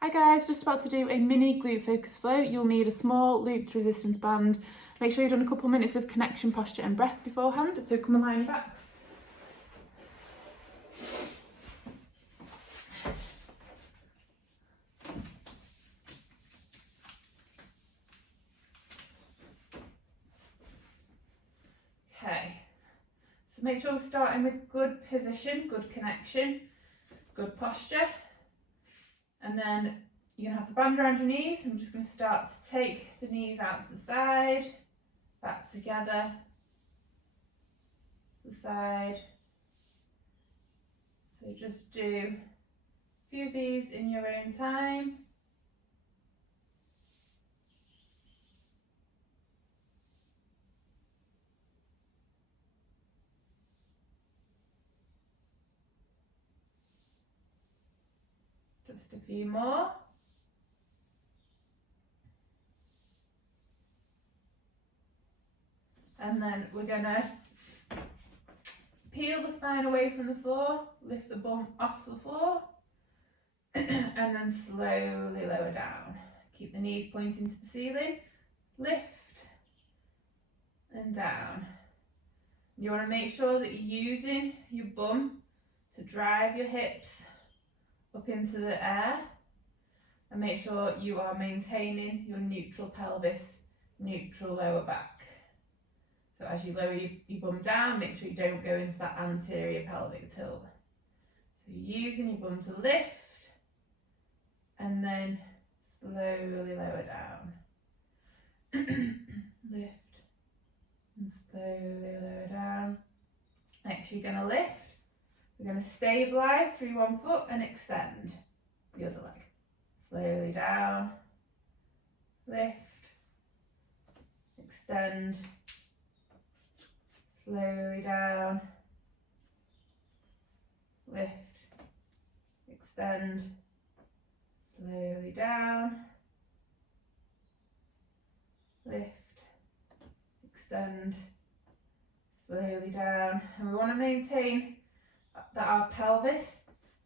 Hi guys, just about to do a mini glute focus flow. You'll need a small looped resistance band. Make sure you've done a couple minutes of connection, posture and breath beforehand. So come and lie on your backs. Okay, so make sure we're starting with good position, good connection, good posture. And then you're going to have the band around your knees. I'm just going to start to take the knees out to the side, back together, to the side. So just do a few of these in your own time. Just a few more. And then we're going to peel the spine away from the floor, lift the bum off the floor, and then slowly lower down. Keep the knees pointing to the ceiling, lift and down. You want to make sure that you're using your bum to drive your hips up into the air, and make sure you are maintaining your neutral pelvis, neutral lower back. So as you lower your bum down, make sure you don't go into that anterior pelvic tilt. So you're using your bum to lift and then slowly lower down. Lift and slowly lower down. Next you're going to lift. We're going to stabilise through one foot and extend the other leg. Slowly down, lift, extend, slowly down, lift, extend, slowly down, lift, extend, slowly down. And we want to maintain that our pelvis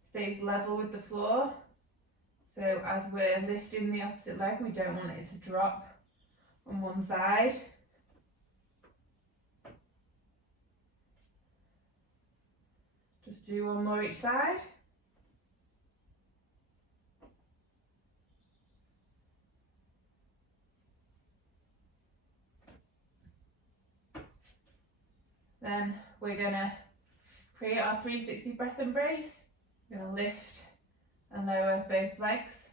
stays level with the floor. So as we're lifting the opposite leg, we don't want it to drop on one side. Just do one more each side. Then we're going to create our 360 breath embrace. We're going to lift and lower both legs,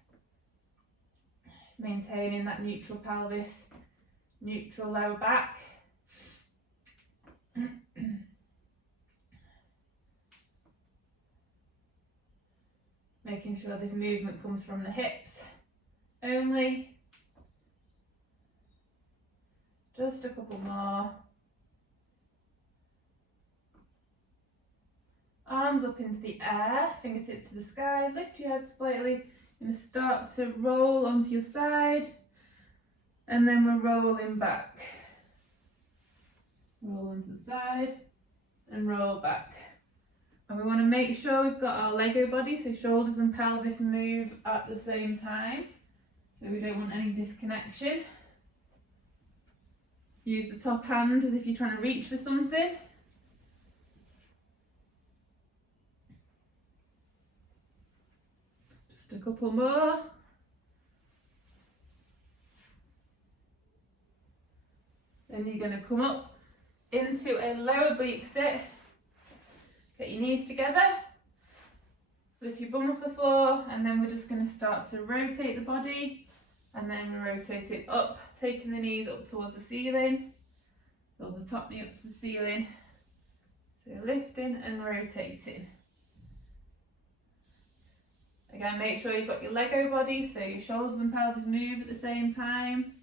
maintaining that neutral pelvis, neutral lower back. Making sure this movement comes from the hips only. Just a couple more. Arms up into the air, fingertips to the sky, lift your head slightly. You're going to start to roll onto your side, and then we're rolling back. Roll onto the side and roll back. And we want to make sure we've got our Lego body, so shoulders and pelvis move at the same time. So we don't want any disconnection. Use the top hand as if you're trying to reach for something. Just a couple more. Then you're going to come up into a lower oblique sit. Get your knees together. Lift your bum off the floor, and then we're just going to start to rotate the body, and then we rotate it up, taking the knees up towards the ceiling. Pull the top knee up to the ceiling. So lifting and rotating. Again, make sure you've got your Lego body, so your shoulders and pelvis move at the same time.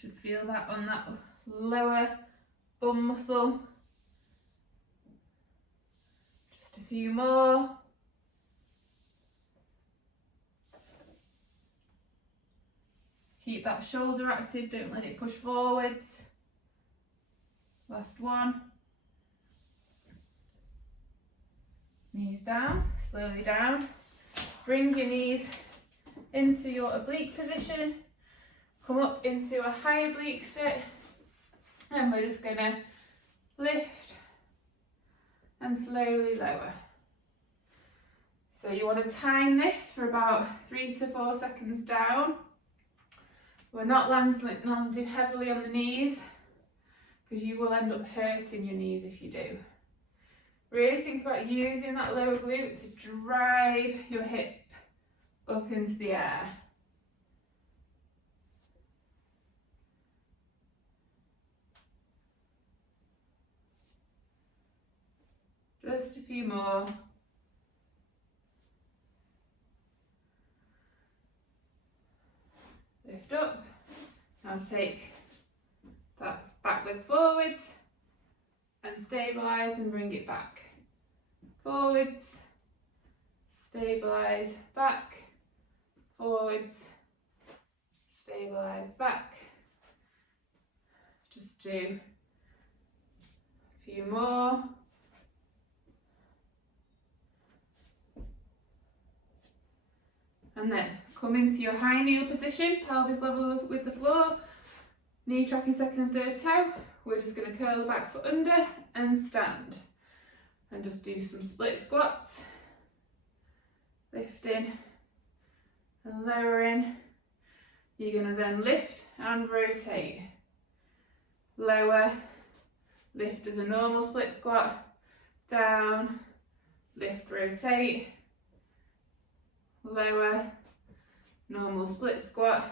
Should feel that on that lower bum muscle. Just a few more. Keep that shoulder active, don't let it push forwards. Last one. Knees down, slowly down. Bring your knees into your oblique position. Come up into a high oblique sit. And we're just going to lift and slowly lower. So you want to time this for about 3 to 4 seconds down. We're not landing heavily on the knees because you will end up hurting your knees if you do. Really think about using that lower glute to drive your hip up into the air. Just a few more. Lift up. Now take that back leg forwards and stabilise and bring it back. Forwards, stabilise, back, forwards, stabilise, back. Just do a few more. And then come into your high kneel position, pelvis level with the floor, knee tracking second and third toe. We're just going to curl the back foot under and stand. And just do some split squats. Lifting and lowering. You're going to then lift and rotate. Lower, lift as a normal split squat. Down, lift, rotate. Lower, normal split squat,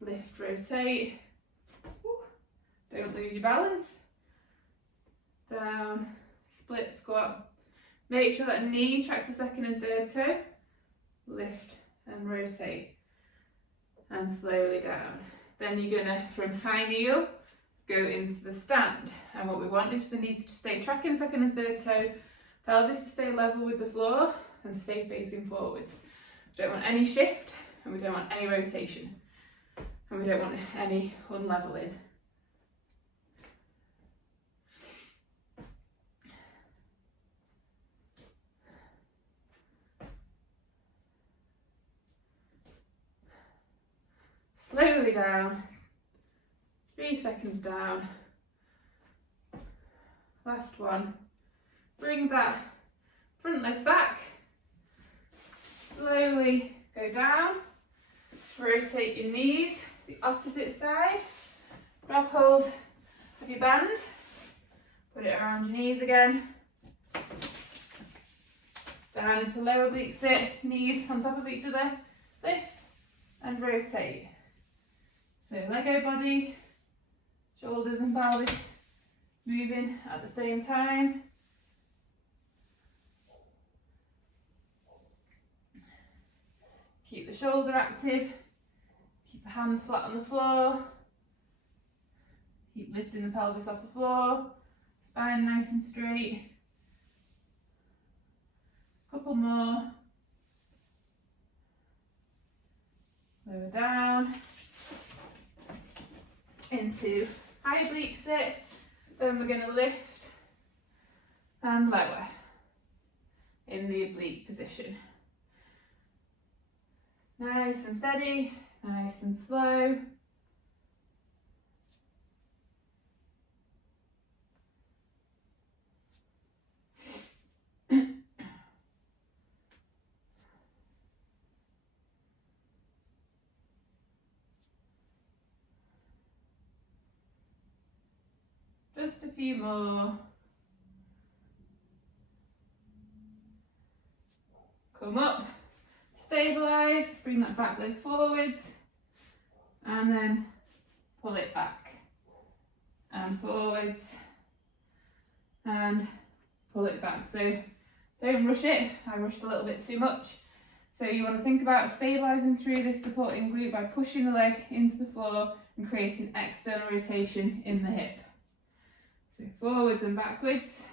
lift, rotate, don't lose your balance, down, split squat, make sure that knee tracks the second and third toe, lift and rotate, and slowly down. Then you're gonna, from high kneel, go into the stand, and what we want is the knees to stay tracking second and third toe, pelvis to stay level with the floor, and stay facing forwards. We don't want any shift, and we don't want any rotation, and we don't want any unleveling. Slowly down, 3 seconds down. Last one. Bring that front leg back. Slowly go down, rotate your knees to the opposite side, grab hold of your band, put it around your knees again, down into lower oblique sit, knees on top of each other, lift and rotate. So Lego body, shoulders and pelvis moving at the same time. Keep the shoulder active, keep the hand flat on the floor, keep lifting the pelvis off the floor, spine nice and straight. Couple more. Lower down into high oblique sit, then we're going to lift and lower in the oblique position. Nice and steady, nice and slow. Just a few more. Come up. Stabilise, bring that back leg forwards, and then pull it back, and forwards, and pull it back. So don't rush it, I rushed a little bit too much. So you want to think about stabilising through this supporting glute by pushing the leg into the floor and creating external rotation in the hip. So forwards and backwards.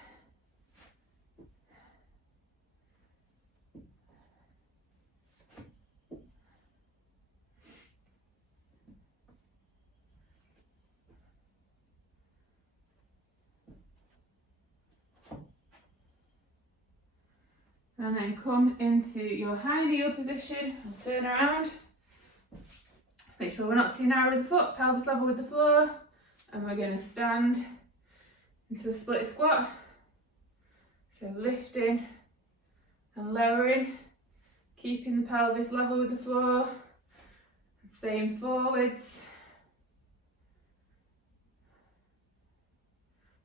And then come into your high kneel position and turn around. Make sure we're not too narrow with the foot, pelvis level with the floor. And we're going to stand into a split squat. So lifting and lowering, keeping the pelvis level with the floor, and staying forwards.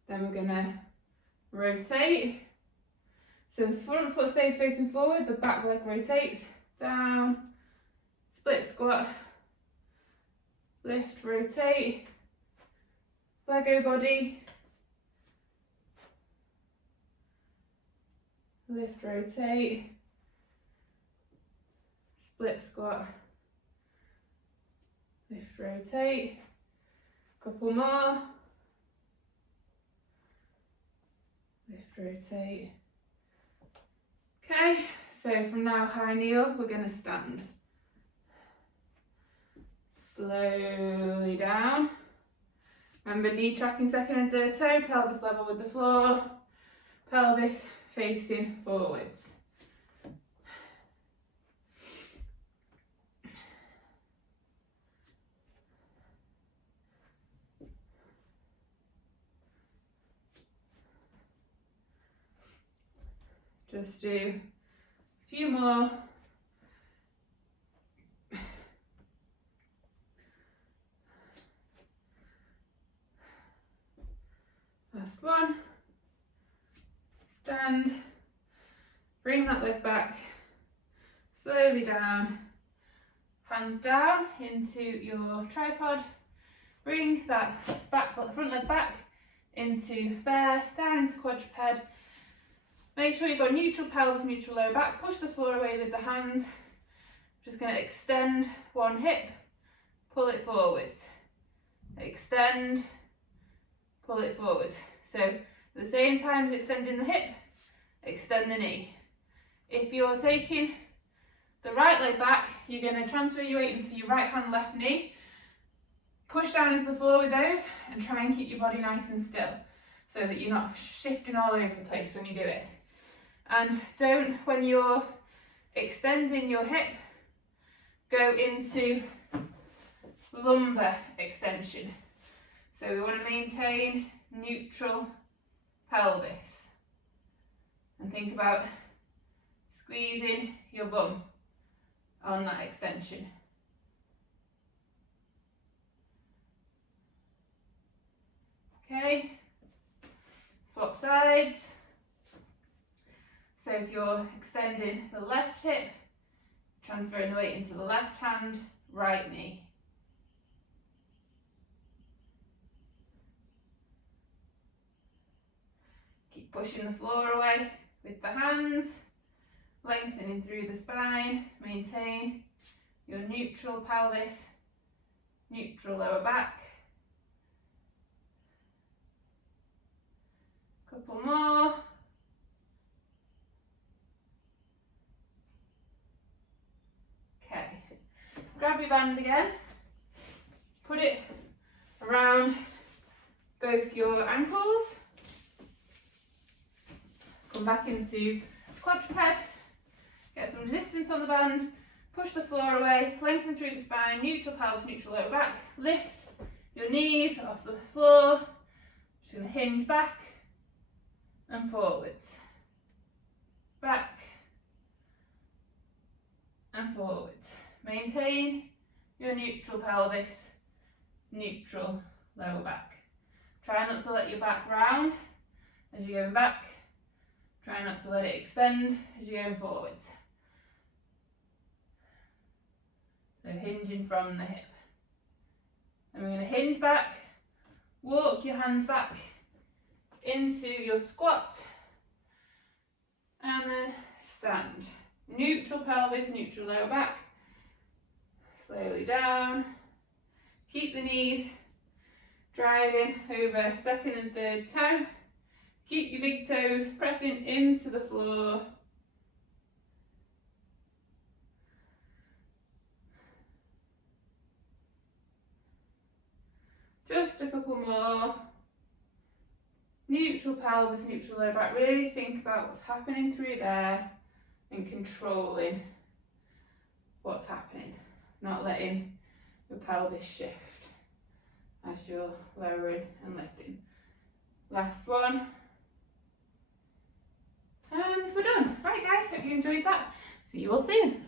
Then we're going to rotate. So the front foot stays facing forward, the back leg rotates, down, split squat, lift, rotate, Lego body, lift, rotate, split squat, lift, rotate, couple more, lift, rotate. Okay, so from now high kneel, we're going to stand. Slowly down. Remember, knee tracking second and third toe, pelvis level with the floor, pelvis facing forwards. Just do a few more. Last one. Stand. Bring that leg back. Slowly down. Hands down into your tripod. Bring that front leg back into bear, down into quadruped. Make sure you've got neutral pelvis, neutral lower back. Push the floor away with the hands. Just going to extend one hip, pull it forwards. Extend, pull it forwards. So at the same time as extending the hip, extend the knee. If you're taking the right leg back, you're going to transfer your weight into your right hand, left knee. Push down into the floor with those and try and keep your body nice and still so that you're not shifting all over the place when you do it. And don't, when you're extending your hip, go into lumbar extension. So we want to maintain neutral pelvis. And think about squeezing your bum on that extension. Okay, swap sides. So if you're extending the left hip, transferring the weight into the left hand, right knee. Keep pushing the floor away with the hands, lengthening through the spine. Maintain your neutral pelvis, neutral lower back. Couple more. Okay, grab your band again, put it around both your ankles, come back into quadruped, get some resistance on the band, push the floor away, lengthen through the spine, neutral pelvis, neutral lower back, lift your knees off the floor, just going to hinge back and forwards, back and forwards. Maintain your neutral pelvis, neutral lower back. Try not to let your back round as you're going back. Try not to let it extend as you're going forwards. So hinging from the hip. And we're going to hinge back, walk your hands back into your squat, and then stand. Neutral pelvis, neutral lower back. Slowly down. Keep the knees driving over second and third toe. Keep your big toes pressing into the floor. Just a couple more. Neutral pelvis, neutral lower back. Really think about what's happening through there. and controlling what's happening, not letting your pelvis shift as you're lowering and lifting. Last one. And we're done. Right guys, hope you enjoyed that. See you all soon.